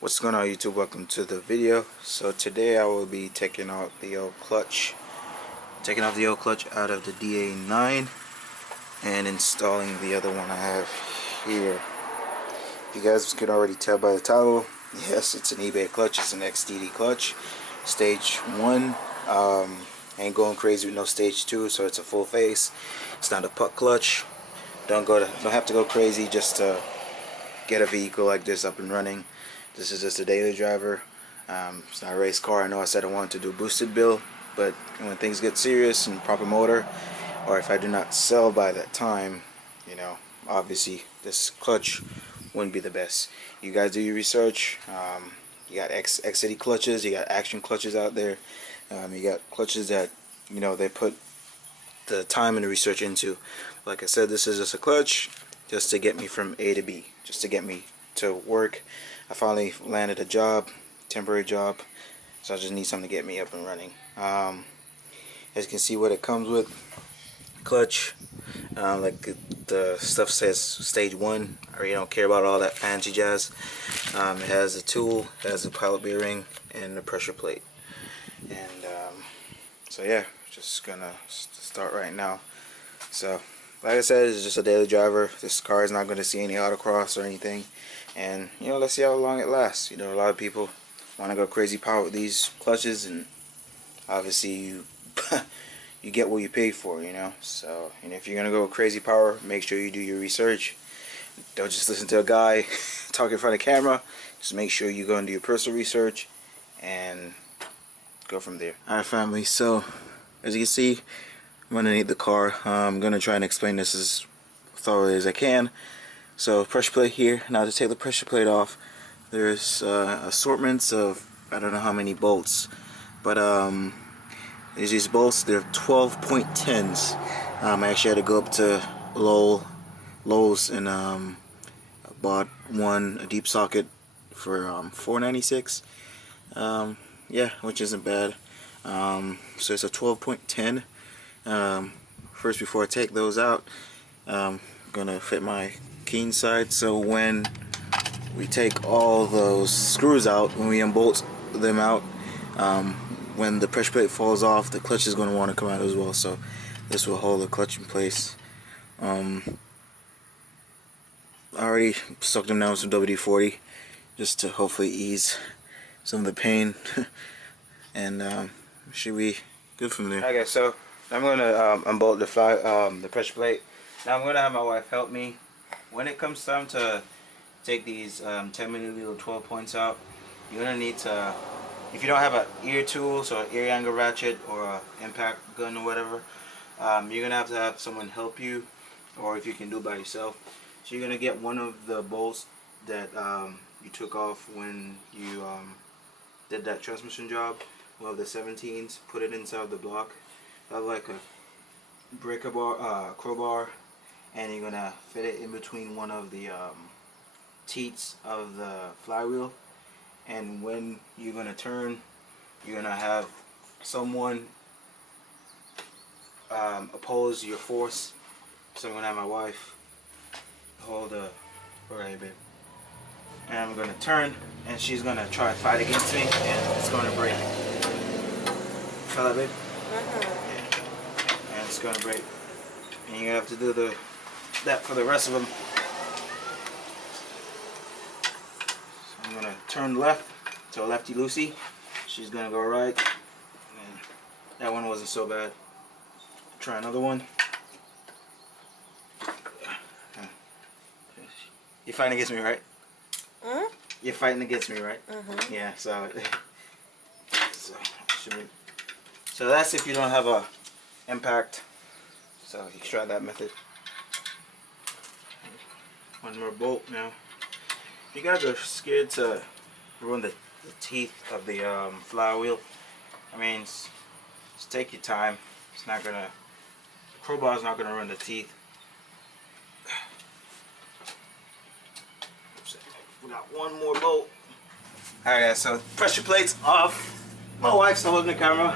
What's going on, YouTube? Welcome to the video. So today I will be taking out the old clutch, out of the DA9 and installing the other one I have here. You guys can already tell by the title, yes, it's an eBay clutch. It's an XTD clutch, stage 1. Ain't going crazy with no stage 2, so it's a full face. It's not a puck clutch. Don't have to go crazy just to get a vehicle like this up and running. This is just a daily driver. It's not a race car. I know I said I wanted to do boosted build, but when things get serious and proper motor, or if I do not sell by that time, you know, obviously this clutch wouldn't be the best. You guys do your research. You got XTD clutches, you got action clutches out there. You got clutches that, you know, they put the time and the research into. Like I said, this is just a clutch just to get me from A to B, just to get me to work. I finally landed a job, temporary job, so I just need something to get me up and running. As you can see what it comes with, clutch, like the stuff says stage 1. I really don't care about all that fancy jazz. It has a tool, it has a pilot bearing, and a pressure plate. And so yeah, just gonna start right now. So like I said, it's just a daily driver. This car is not going to see any autocross or anything. And, you know, let's see how long it lasts. You know, a lot of people want to go crazy power with these clutches, and obviously you you get what you pay for, you know. So, and if you're going to go crazy power, make sure you do your research. Don't just listen to a guy talk in front of camera. Just make sure you go and do your personal research and go from there. Alright, family, so as you can see, I'm underneath the car. I'm going to try and explain this as thoroughly as I can. So pressure plate here. Now to take the pressure plate off, there's assortments of, I don't know how many bolts, but there's these bolts. They're 12.10s. I actually had to go up to Lowe's and I bought a deep socket for $4.96. Yeah, which isn't bad. So it's a 12.10. First, before I take those out, I'm gonna fit my key side, so when we take all those screws out, when we unbolt them out, when the pressure plate falls off, the clutch is going to want to come out as well, so this will hold the clutch in place. I already soaked them down with some WD-40 just to hopefully ease some of the pain and should be good from there. Okay, so I'm gonna unbolt the pressure plate. Now I'm gonna have my wife help me. When it comes time to take these 10mm 12 points out, you're gonna need to, if you don't have an ear tool, so an ear angle ratchet or an impact gun or whatever, you're gonna have to have someone help you, or if you can do it by yourself. So you're gonna get one of the bolts that you took off when you did that transmission job, one of the 17s, put it inside the block. Have like a breaker bar, crowbar, and you're gonna fit it in between one of the teats of the flywheel. And when you're gonna turn, you're gonna have someone oppose your force. So I'm gonna have my wife hold the right, babe, and I'm gonna turn, and she's gonna try to fight against me, and it's gonna break. Feel that, babe? And it's gonna break, and you have to do that for the rest of them. So I'm gonna turn left to a lefty loosey. She's gonna go right, and that one wasn't so bad. Try another one. You're fighting against me, right? Hmm? You're fighting against me, right? Mm-hmm. Yeah. So that's if you don't have a impact. So you can try that method. One more bolt now. If you guys are scared to ruin the teeth of the flywheel, I mean, just take your time. It's not gonna, the crowbar is not gonna ruin the teeth. We got one more bolt. Alright guys, so pressure plate's off. My wife's holding the camera.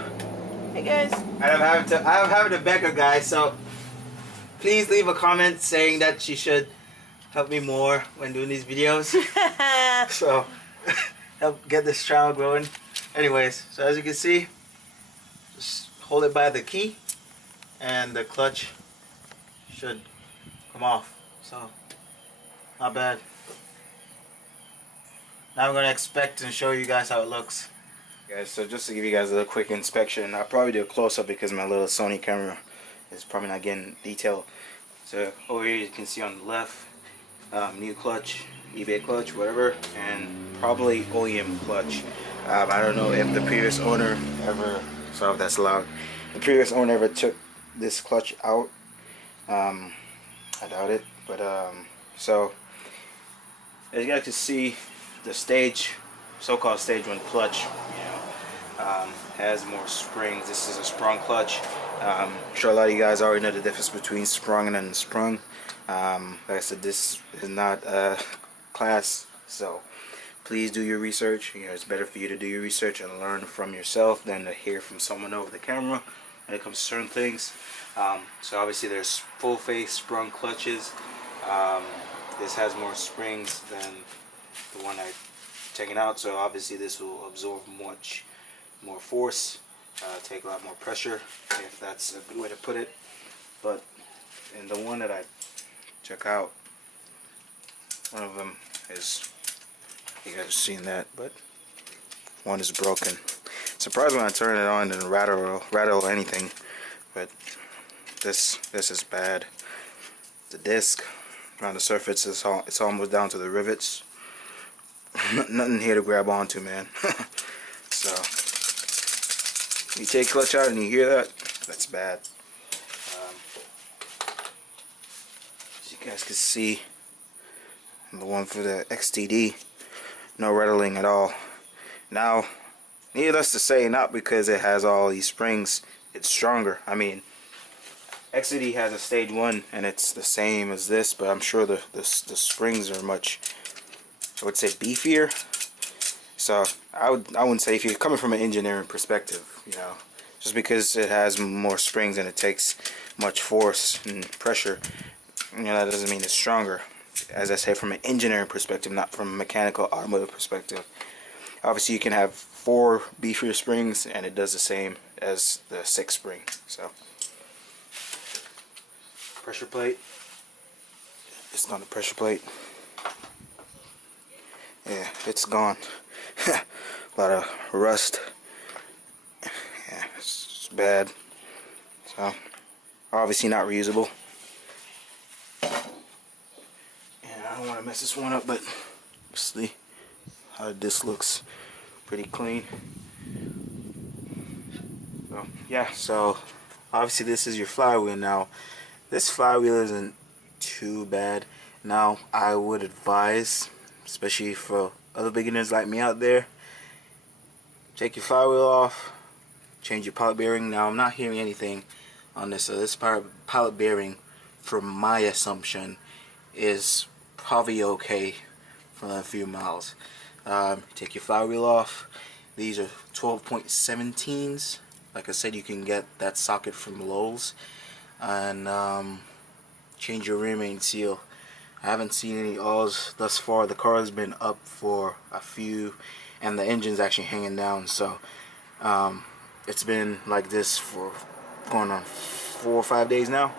Hey guys. And I'm having to beg her, guys, so please leave a comment saying that she should help me more when doing these videos. So help get this channel growing. Anyways, so as you can see, just hold it by the key and the clutch should come off. So not bad. Now I'm gonna inspect and show you guys how it looks. Guys, so just to give you guys a little quick inspection, I'll probably do a close-up because my little Sony camera is probably not getting detail. So over here you can see on the left, new clutch, eBay clutch, whatever, and probably OEM clutch. I don't know if the previous owner ever, sorry if that's loud, the previous owner ever took this clutch out. I doubt it, but so as you guys can see, the stage, so-called stage 1 clutch, has more springs. This is a sprung clutch. I'm sure a lot of you guys already know the difference between sprung and unsprung. Like I said, this is not a class, so please do your research. It's better for you to do your research and learn from yourself than to hear from someone over the camera when it comes to certain things. So obviously there's full face sprung clutches. This has more springs than the one I've taken out, so obviously this will absorb much more force, take a lot more pressure, if that's a good way to put it. But in the one that I took out, one of them is, you guys have seen that, but one is broken. Surprised when I turn it on and rattle anything, but this is bad. The disc around the surface is it's almost down to the rivets. Nothing here to grab onto, man. So you take clutch out and you hear that, that's bad. As you guys can see, the one for the XTD, no rattling at all. Now, needless to say, not because it has all these springs, it's stronger. I mean, XTD has a stage 1 and it's the same as this, but I'm sure the springs are much, I would say, beefier. So I wouldn't say, if you're coming from an engineering perspective, just because it has more springs and it takes much force and pressure, that doesn't mean it's stronger. As I say, from an engineering perspective, not from a mechanical automotive perspective. Obviously you can have 4 beefier springs and it does the same as the 6 spring. So pressure plate, it's on the pressure plate. Yeah, it's gone. A lot of rust. Yeah, it's bad. So obviously not reusable. And I don't want to mess this one up, but see how this looks pretty clean. So yeah, so obviously this is your flywheel. Now this flywheel isn't too bad. Now I would advise, especially for other beginners like me out there, take your flywheel off, change your pilot bearing. Now I'm not hearing anything on this, so this pilot bearing, from my assumption, is probably okay for a few miles. Take your flywheel off. These are 12.17s. Like I said, you can get that socket from Lowe's. And change your rear main seal. I haven't seen any alls thus far. The car has been up for a few, and the engine's actually hanging down. So it's been like this for going on 4 or 5 days now,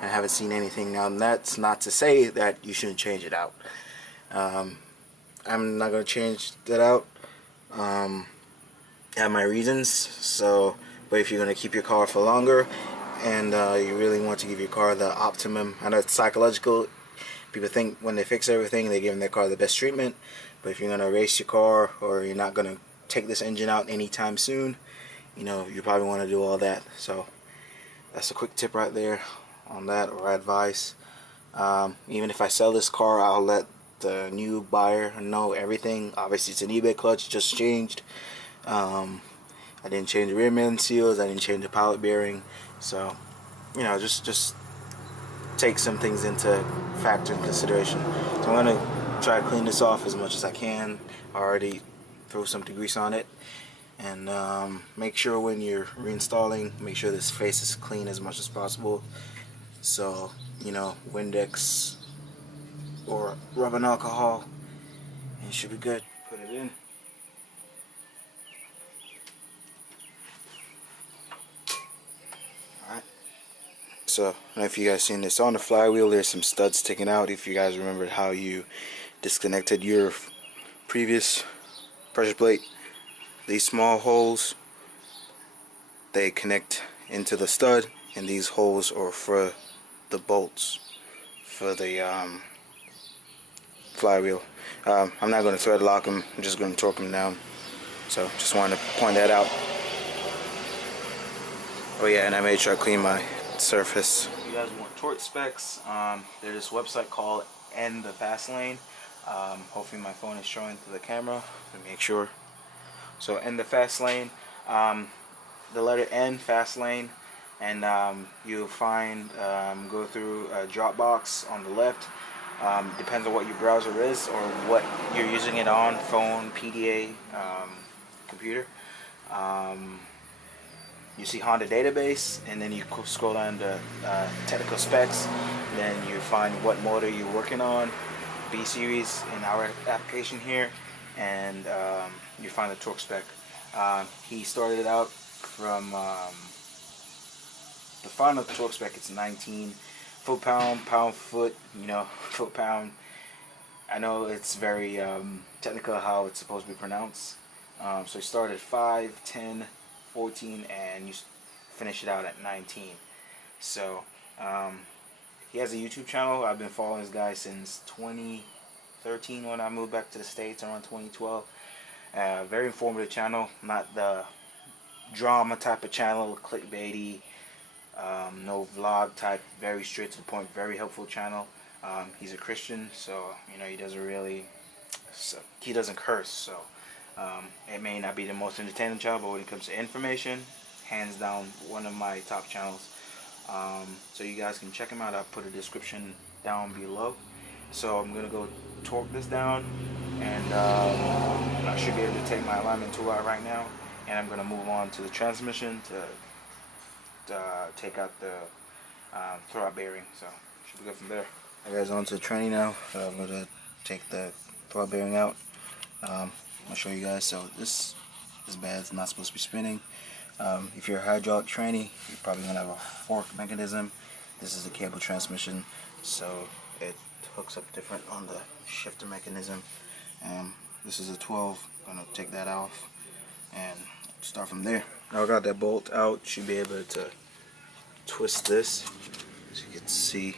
and I haven't seen anything. Now that's not to say that you shouldn't change it out. I'm not gonna change that out. I have my reasons. So, but if you're gonna keep your car for longer, and you really want to give your car the optimum, I know it's psychological. People think when they fix everything, they're giving their car the best treatment. But if you're going to race your car, or you're not going to take this engine out anytime soon, you probably want to do all that. So that's a quick tip right there on that, or advice. Even if I sell this car, I'll let the new buyer know everything. Obviously it's an eBay clutch, just changed. I didn't change the rear main seals, I didn't change the pilot bearing. So just take some things into factor in consideration. So I'm going to try to clean this off as much as I can. I already threw some grease on it. And make sure when you're reinstalling, make sure this face is clean as much as possible. So, Windex or rubbing alcohol, and it should be good. Put it in. So I don't know if you guys seen this on the flywheel. There's some studs sticking out. If you guys remembered how you disconnected your previous pressure plate, these small holes, they connect into the stud, and these holes are for the bolts for the flywheel. I'm not going to thread lock them. I'm just going to torque them down. So just wanted to point that out. Oh yeah, and I made sure I clean my surface. If you guys want torque specs, there's this website called Nthefastlane. Hopefully my phone is showing to the camera. Let me make sure. So Nthefastlane, the letter N, fast lane, and you'll find, go through a drop box on the left. Depends on what your browser is or what you're using it on, phone, PDA, computer. You see Honda database, and then you scroll down to technical specs, and then you find what motor you're working on, B series in our application here, and you find the torque spec. He started it out from the final torque spec. It's 19 foot-pound, pound-foot, you know, foot-pound. I know it's very technical how it's supposed to be pronounced. So he started 5, 10, 14, and you finish it out at 19. So he has a YouTube channel. I've been following this guy since 2013 when I moved back to the States, around 2012. Very informative channel, not the drama type of channel, clickbaity, no vlog type, very straight to the point, very helpful channel. He's a Christian, so you know he doesn't curse, so it may not be the most entertaining channel, but when it comes to information, hands down one of my top channels. So you guys can check him out. I'll put a description down below. So I'm gonna go torque this down, and I should be able to take my alignment tool out right now, and I'm gonna move on to the transmission to take out the throwout bearing. So should be good from there. Alright guys, on to the training now. I'm gonna take the throwout bearing out. I'll show you guys. So this bad, it's not supposed to be spinning. If you're a hydraulic tranny, you're probably gonna have a fork mechanism. This is a cable transmission, so it hooks up different on the shifter mechanism. This is a 12. Gonna take that off and start from there. Now I got that bolt out. Should be able to twist this, so you can see.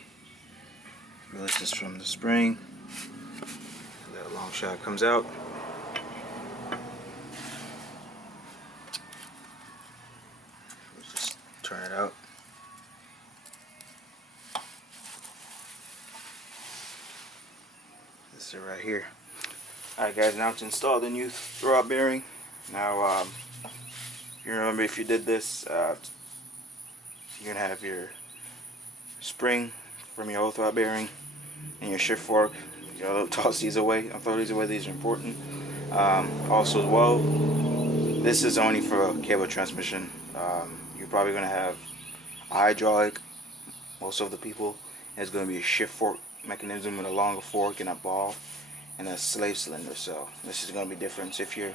Release this from the spring. That long shot comes out. Just turn it out. This is it right here. Alright guys, now to install the new throwout bearing. Now you remember, if you did this, you're gonna have your spring from your old throwout bearing and your shift fork. You gotta toss these away. I'll throw these away. These are important. Also as well, this is only for a cable transmission. You're probably gonna have a hydraulic, most of the people, and it's gonna be a shift fork mechanism with a longer fork and a ball and a slave cylinder. So this is gonna be different. So if you're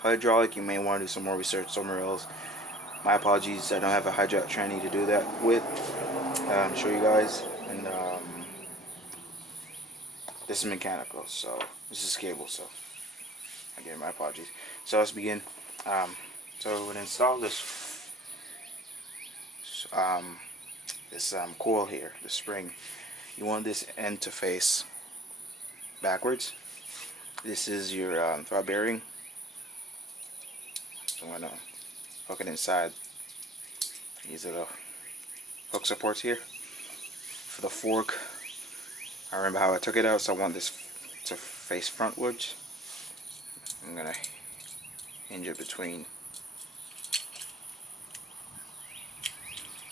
hydraulic, you may want to do some more research somewhere else. My apologies, I don't have a hydraulic tranny to do that with. Show you guys. And this is mechanical, so this is cable, so again, my apologies. So let's begin. So we're gonna install this coil here, the spring. You want this end to face backwards. This is your throwout bearing. So I'm gonna hook it inside. These are the hook supports here. For the fork, I remember how I took it out, so I want this to face frontwards. I'm gonna hinge it between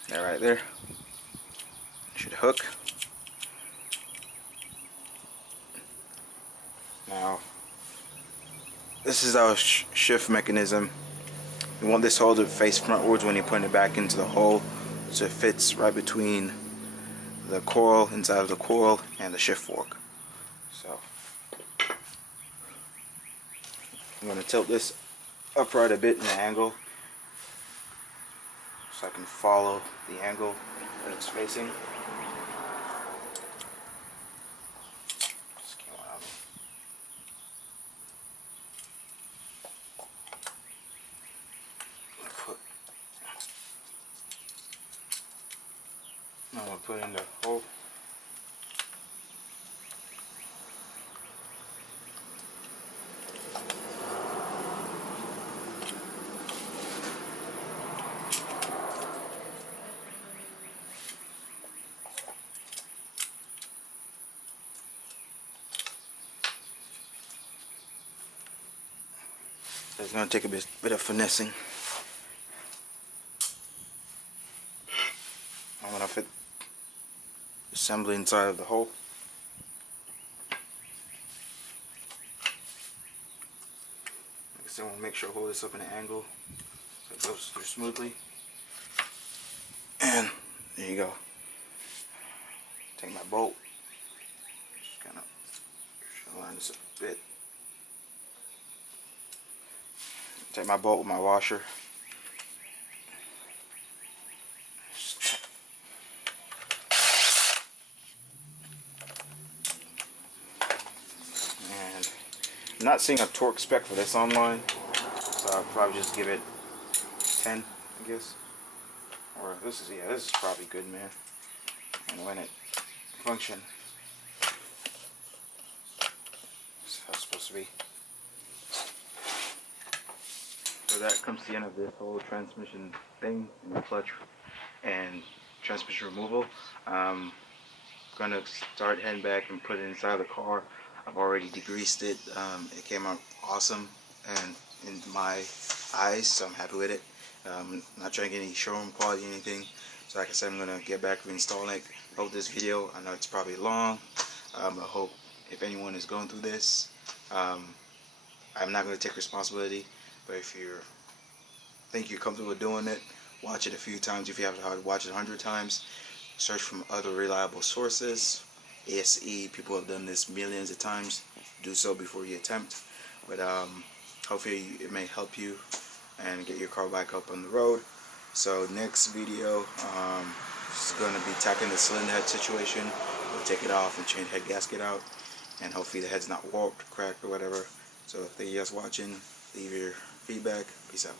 that right there. Should hook. Now, this is our shift mechanism. You want this hole to face frontwards when you're putting it back into the hole, so it fits right between the coil, inside of the coil, and the shift fork. So I'm going to tilt this upright a bit in the angle so I can follow the angle that it's facing. Just came out of me. I'm gonna put in the hole. It's gonna take a bit of finessing. I'm gonna fit assembly inside of the hole. Like I said, I want to make sure I hold this up in an angle so it goes through smoothly. And there you go. Take my bolt. Just kind of line this up a bit. Take my bolt with my washer. And I'm not seeing a torque spec for this online, so I'll probably just give it 10, I guess. Or this is probably good, man. And when it functions, that's how it's supposed to be. So that comes to the end of this whole transmission thing, and the clutch and transmission removal. I'm gonna start heading back and put it inside the car. I've already degreased it. It came out awesome and in my eyes, so I'm happy with it. Not trying to get any showroom quality or anything. So like I said, I'm gonna get back reinstalling it. Hope this video, I know it's probably long. I hope if anyone is going through this, I'm not gonna take responsibility. But if you think you're comfortable doing it, watch it a few times. If you have to watch it 100 times, search from other reliable sources. ASE, people have done this millions of times. Do so before you attempt. But hopefully it may help you and get your car back up on the road. So next video is going to be tackling the cylinder head situation. We'll take it off and change the head gasket out. And hopefully the head's not warped, cracked, or whatever. So thank you guys for watching. Leave your feedback. Peace out.